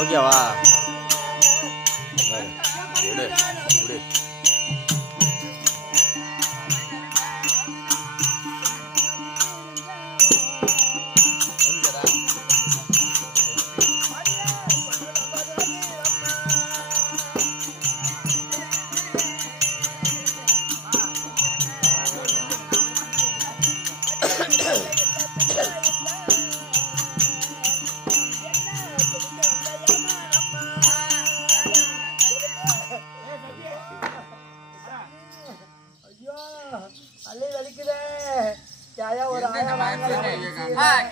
ஓகேவா? விடு விடு.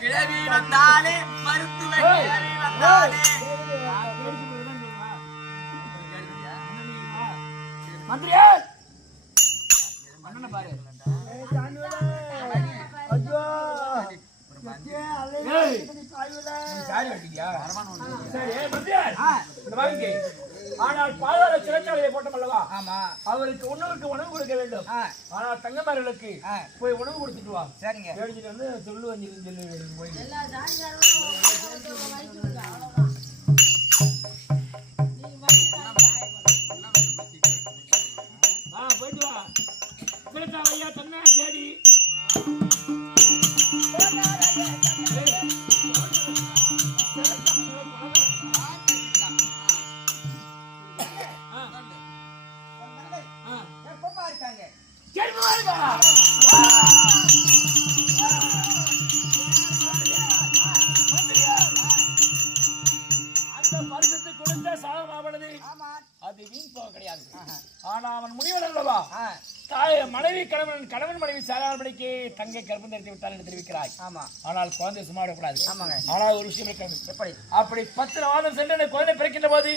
கிழவி வந்தாலே மருத்துவ கிழவி வந்தாலே மந்திரியா அண்ணனை பாரு. ஆனால் பாதாள சிறைச்சாலையை போட்டோம் அல்லவா? அவருக்கு உணவுக்கு உணவு கொடுக்க வேண்டும். ஆனால் தங்கமார்களுக்கு போய் உணவு கொடுத்துட்டு வா. சரிங்க. எழுதிட்டு வந்து சொல்லு வந்து போய் போயிட்டு வா. சிறைச்சாலையா தன்னை தேடி அந்த பரிசத்து கொடுத்த சாகமானது அது வீண் போக கிடையாது. ஆனா அவன் முனிவன் அல்லவா? மனைவி கணவன் மனைவி சாராபடிக்கு தங்கை கர்ப்பம் தரித்து விட்டால் என்று தெரிவிக்கிறாய். ஆனால் குழந்தை சும்மா விடக்கூடாது. ஆனால் ஒரு விஷயம் எப்படி அப்படி 10 மாதம் சென்று குழந்தை பிறக்கின்ற போது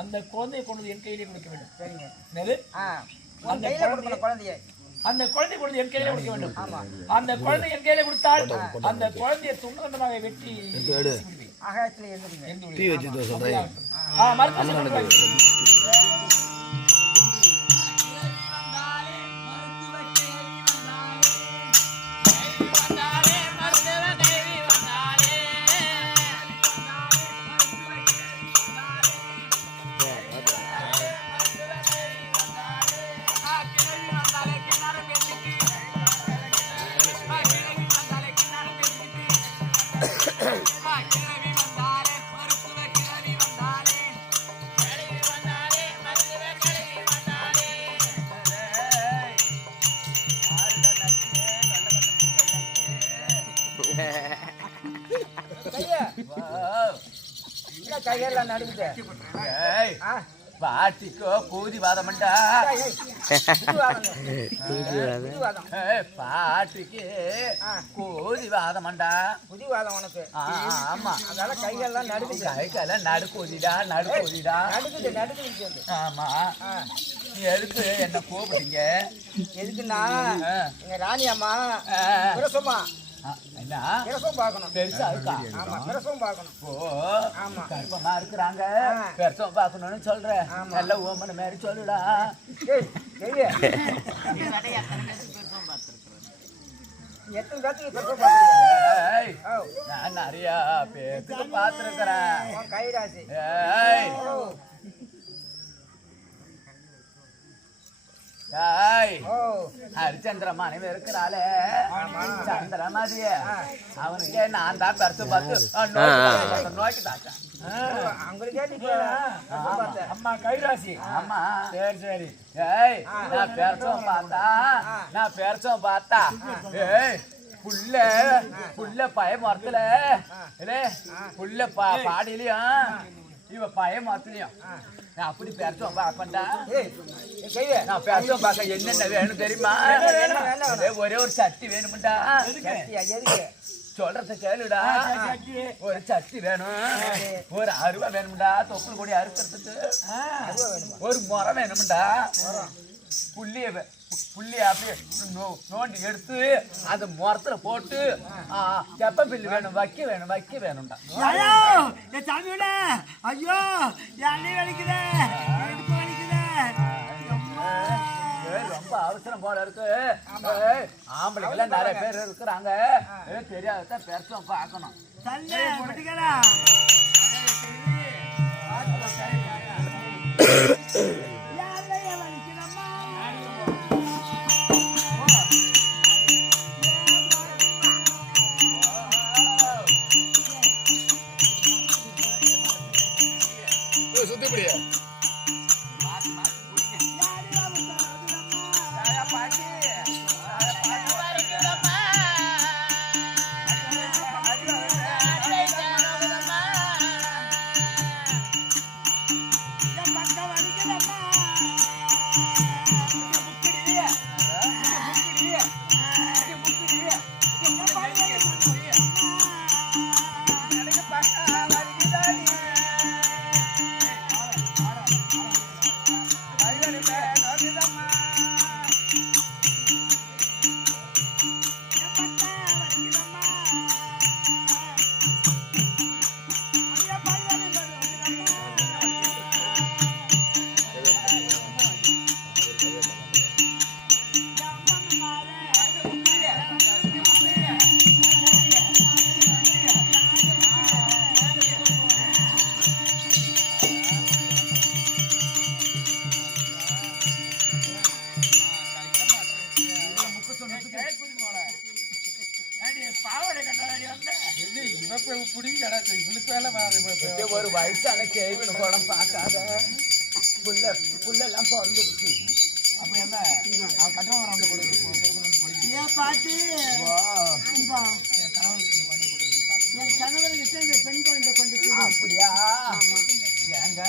அந்த குழந்தையை கொண்டு என் கையிலே கொடுக்க வேண்டும். அந்த குழந்தை கொண்டு என் கையிலே கொடுக்க வேண்டும். அந்த குழந்தை என் கையிலே கொடுத்தால் அந்த குழந்தையை துண்டமாக வெட்டி கையெல்லாம் நடுங்குது. பாட்டிக்கோ கூதி வாதம்டா. பாட்டிக்கு கூதி வாதம்டா. புதி வாதம் உனக்கு? ஆமா. அதனால கையெல்லாம் நடுக்குது. கையெல்லாம் நடுக்குதிடா நடுக்குதிடா நடுக்குது. ஆமா. நீ எதுக்கு என்ன கூப்பிட்டீங்க? எதுக்குன்னா எங்க ராணி அம்மா பிரசமா பெருசா இருக்கா? கர்ப்பமா இருக்கிறாங்க. பெருசம் பாக்கணும்னு சொல்ற. நல்ல ஓமன மாதிரி சொல்லுடா. நான் நிறைய பேருக்கு பாத்துருக்கிறேன். ஹரிச்சந்திர மனைவி இருக்கிறாளே சந்திரமதிய, அவனுக்கே நான் தான் பெருசு பார்த்து நோக்கி தாச்சேன். அம்மா கைராசி. ஆமா சரி சரி. நான் பெருசம் பார்த்தா புள்ள பய மரத்துல புள்ள பாடியிலையும் இவ பய மரத்துலயும் அப்படி பெருசம் பார்ப்பேன்டா. நான் பெருசம் பார்க்க என்னென்ன வேணும் தெரியுமா? ஒரே ஒரு சட்டி வேணும்டா. சொல்றத கேளுடா. ஒரு சட்டி வேணும், ஒரு அருவா வேணும்டா, தொப்புள் கொடி அறுக்கிறதுக்கு ஒரு முறை வேணும்டா. புள்ளிய அப்படியே நோண்டி எடுத்து அந்த முறத்துல போட்டு தெப்ப பில்லு வேணும், வைக்க வேணும்டா. ஐயோ ரொம்ப அவசரம் போல இருக்கு. ஆம்பளைங்க நிறைய பேர் இருக்கிறாங்க. தெரியாத பெருசும் பார்க்கணும். ஒரு வயசான கேள்வி படம் பார்க்காத புல்லெல்லாம் பிறந்துடுச்சு. அப்ப என்ன கட்டணம் வர பாட்டு என் கணவர்கிட்ட இந்த பெண் குழந்தை கொண்டு அப்படியா? ஏங்க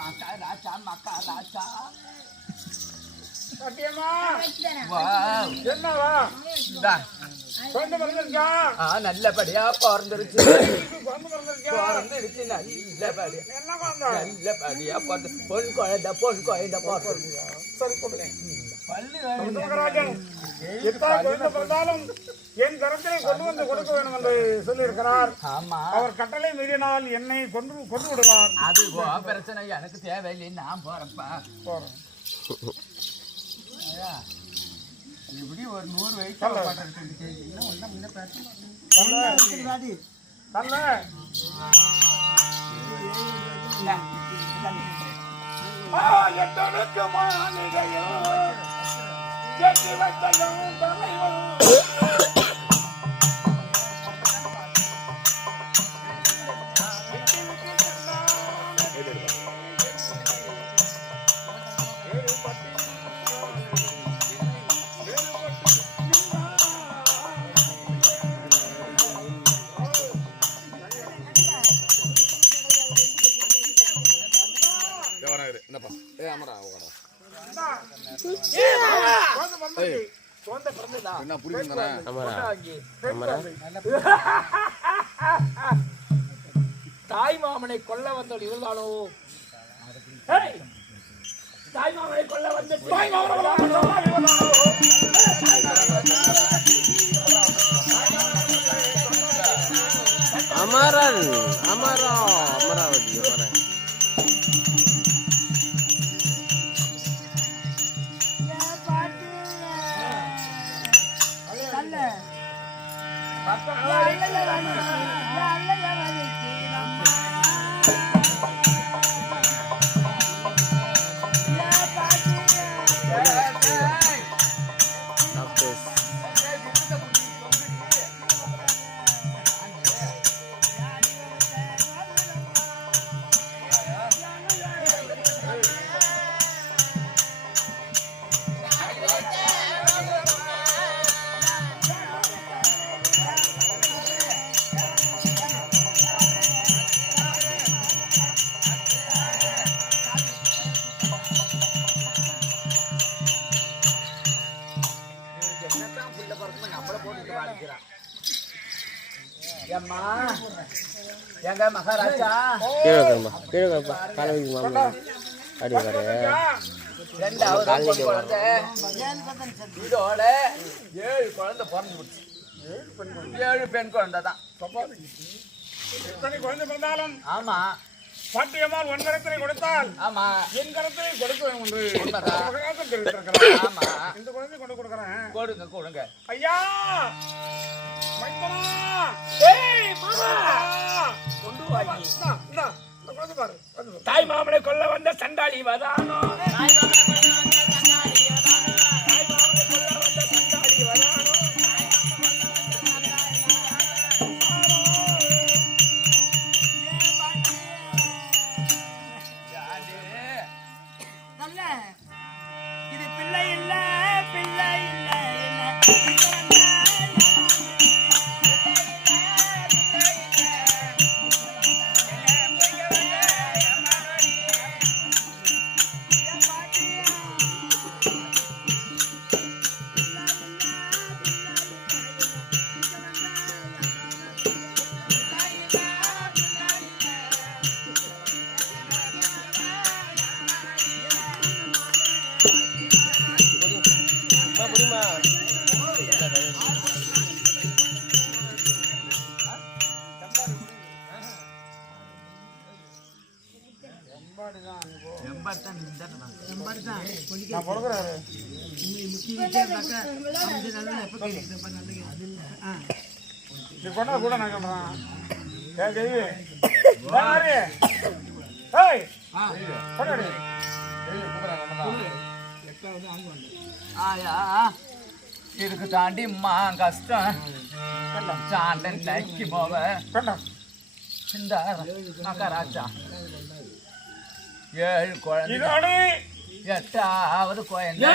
மக்கா ராஜா மக்கா ராஜா சத்தியமா என்னவா குழந்தை பிறந்திருக்கா? நல்லபடியா பிறந்துருச்சு. குழந்தை பிறந்திருக்கா? பிறந்துருச்சு நல்லபடியா. என்ன குழந்தை? நல்லபடியா பிறந்து பொன் குழந்தை பிறந்து சரி கொடுங்க. மகராஜன் எத்தனை குழந்தை பிறந்தாலும் என் கரத்திலே கொண்டு வந்து கொடுக்க வேண்டும் என்று சொல்லியிருக்கிறார். ஆமா, அவர் கட்டளை மீறினால் என்னை கொண்டு விடுவார். அது பிரச்சனை எனக்கு தேவையில்லை, நான் போறேன்ப்பா. போறேன். எப்படி ஒரு 100 வயசு என்னப்பா ஏ அமரா என்ன புரியுதுங்கண்ணா தாய் மாமனை கொல்ல வந்தவள் இவள்தானோ? தாய் மாமனை கொல்ல வந்த தாய் அமரன் அமராவதி அமரன் எங்க மகாராஜா கீழே காலை மாமா அடி வர ரெண்டாவது பொன் குழந்தை, இதோட 7 குழந்தை பிறந்து போச்சு. 7 பெண் குழந்தை தான். எத்தனை குழந்தை பிறந்தாலும் ஆமா, பாட்டியம்மாள் உன் கரத்திலே கொடுத்தால் ஆமா, என் கரத்திலே கொடுக்க வேண்டும் என்று உண்மைதான். அவகாசம் தெரிவித்திருக்கிறார். ஆமா, இந்த குழந்தை கொண்டு கொடுக்குறேன். கொடுங்க கொடுங்க. ஐயா மைத்தனா, ஏய் மாமா, கொண்டு வாங்க. இந்தா, இந்த குழந்தை பாரு, வந்து பாரு. தாய் மாமனை கொல்ல வந்த சண்டாளி வதானோ? தாய் மாமனை கொல்ல வந்த சண்டாளி வதானோ? இது பிள்ளை இல்ல நான் கொடுக்குறாரு. நீ கொண்டா கூட நான் சொல்றேன். ஏய் கேவி, வாரி, ஏய், கொண்டாடி. ஆயா, இதுக்கு தாண்டி கஷ்டம். சாண்டன் நக்கி போவ இந்த மகாராஜா 7 குழந்தை இதோடு 8வது குழந்தை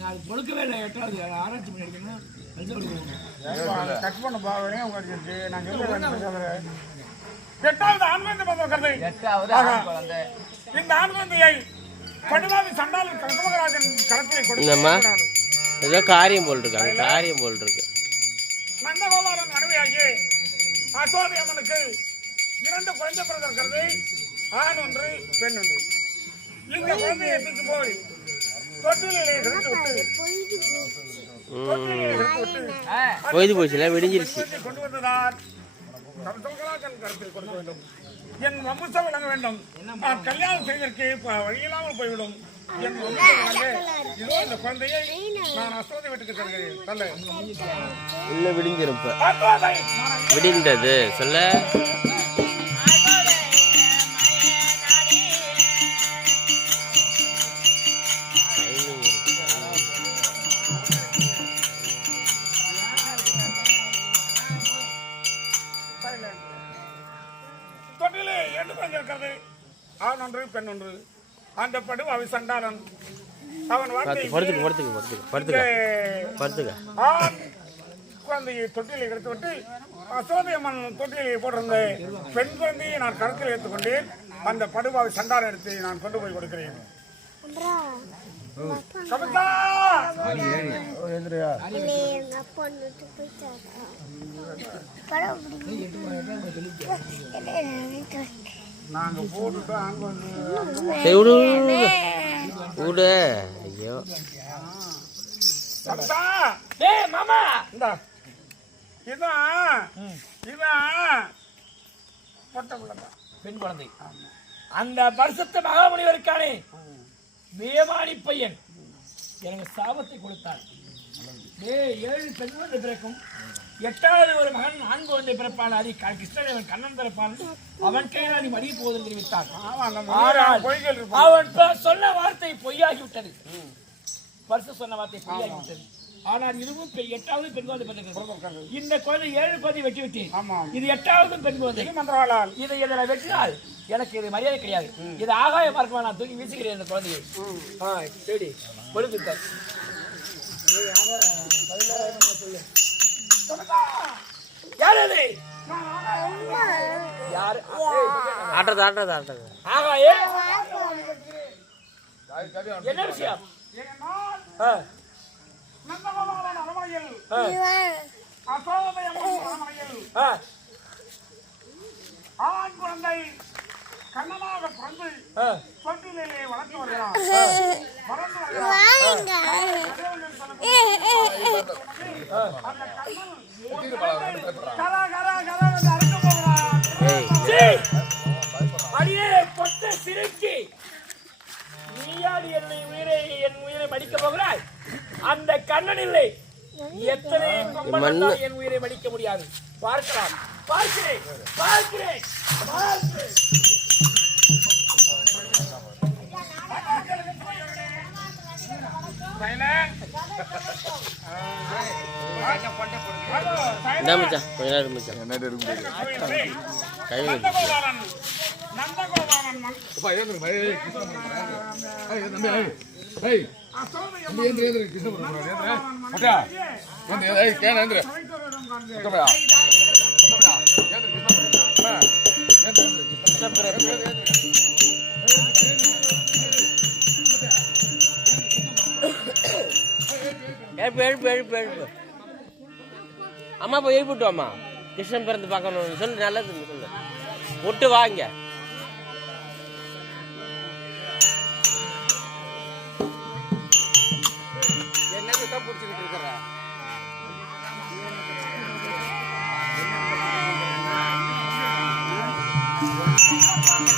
நான் கொடுக்கவே இல்லை. 8வது ஆராய்ச்சி பண்ணி எடுக்கணும். கட் பண்ண பாவனே உங்களுக்கு நான் சொல்றேன். 8வது ஆண் குழந்தை பிறந்திருக்கிறது. 8வது ஆண் குழந்தை. இந்த ஆண் குழந்தையை படுவாவி சண்டாளன் கனகராஜன் களத்திலே என்னம்மா? கொடுக்கிறார். ஏதோ காரியம் போல் இருக்காங்க, காரியம் போல் இருக்கு. நந்தகோபாலன் மனைவியாகி அசோதி அம்மனுக்கு 2 குழந்தை பிறந்திருக்கிறது. ஆண் ஒன்று, பெண் ஒன்று. இந்த குழந்தையை தூக்கி போய் தொட்டிலே இருந்து விட்டு பொய்து போச்சுல, விடிஞ்சிருச்சு. கொண்டு வந்ததார் கனகராஜன் கருத்தில் கொடுக்க வேண்டும். என் வம்சம் விளங்க வேண்டும். நான் கல்யாணம் செய்வதற்கு வழியில்லாமல் போய்விடும். என் வம்சம் விளங்க இதோ இந்த குழந்தையை நான் அசோதி வீட்டுக்கு செல்கிறேன். தல்ல இல்ல விடிஞ்சிருப்ப அசோதை விடிந்தது சொல்ல. தொட்டிலே 2 குழந்தை இருக்கிறது. ஆண் ஒன்று, பெண் ஒன்று. அந்த படு அவை சண்டாளன் அவன் படுத்துக்க. ஆண் குழந்தையை தொட்டிலை எடுத்து விட்டு அசோதை அம்மன் தொட்டிலை போட்டிருந்த பெண் குழந்தையை நான் கருத்தில் எடுத்துக்கொண்டேன். அந்த படுபாவை சண்டாளன் எடுத்து நான் கொண்டு போய் கொடுக்கிறேன். கவிதா நாங்க போட்டுட்டு அங்க விடு. ஐயோ கவிதா டேய் மாமா இந்தா இதான் பொட்டை பிள்ளைதான். பெண் குழந்தை. அந்த பரிசுத்த மகாமுனிவருக்கானே மேமானி பையன் எனக்கு சாபத்தை கொடுத்தான். 7 பெண் குழந்தை பிறக்கும். 8வது ஒரு மகன் ஆண் குழந்தை பிறப்பான். அது கிருஷ்ணன் கண்ணன் பிறப்பான். அவன் கையில் நீ மடிய போவதென்று தெரிவித்தான். அவன் சொன்ன வார்த்தை பொய்யாகிவிட்டது. பரிசு சொன்ன வார்த்தை பொய்யாகிவிட்டது. ஆனால் இதுவும் 8வது பெண் குழந்தை பிறந்தது. இந்த குழந்தை 7 குழந்தை வெட்டி விட்டேன். இது 8வது பெண் குழந்தை. இதை இதில் வெட்டினால் எனக்கு இது மரியாதை கிடையாது. இது ஆகாய பார்க்கமா நான் தூக்கி வீசுகிறேன் இந்த குழந்தையை. சரி பொழுதுட்டார். யாரு யாரு ஆட்டது ஆகாய என்ன விஷயம்? ஆண் குழந்தை கண்ணனாக பிறந்து தொட்டிலே வளர்த்து வருகிறான். அடியே பொட்ட சிரிக்கி நீயாடி என் உயிரை மடிக்க போகிறாய். அந்த கண்ணன் இல்லை எத்தனை என் உயிரை மடிக்க முடியாது. பார்க்கலாம். பார்க்கிறேன். அம்மா போய் எழுப்பிட்டு அம்மா கிருஷ்ணன் பிறந்து பார்க்கணும் சொல்லு. நல்லதுன்னு சொல்லு. விட்டு வாங்க. என்னதான் பிடிச்சிக்கிட்டு இருக்கிற Thank you.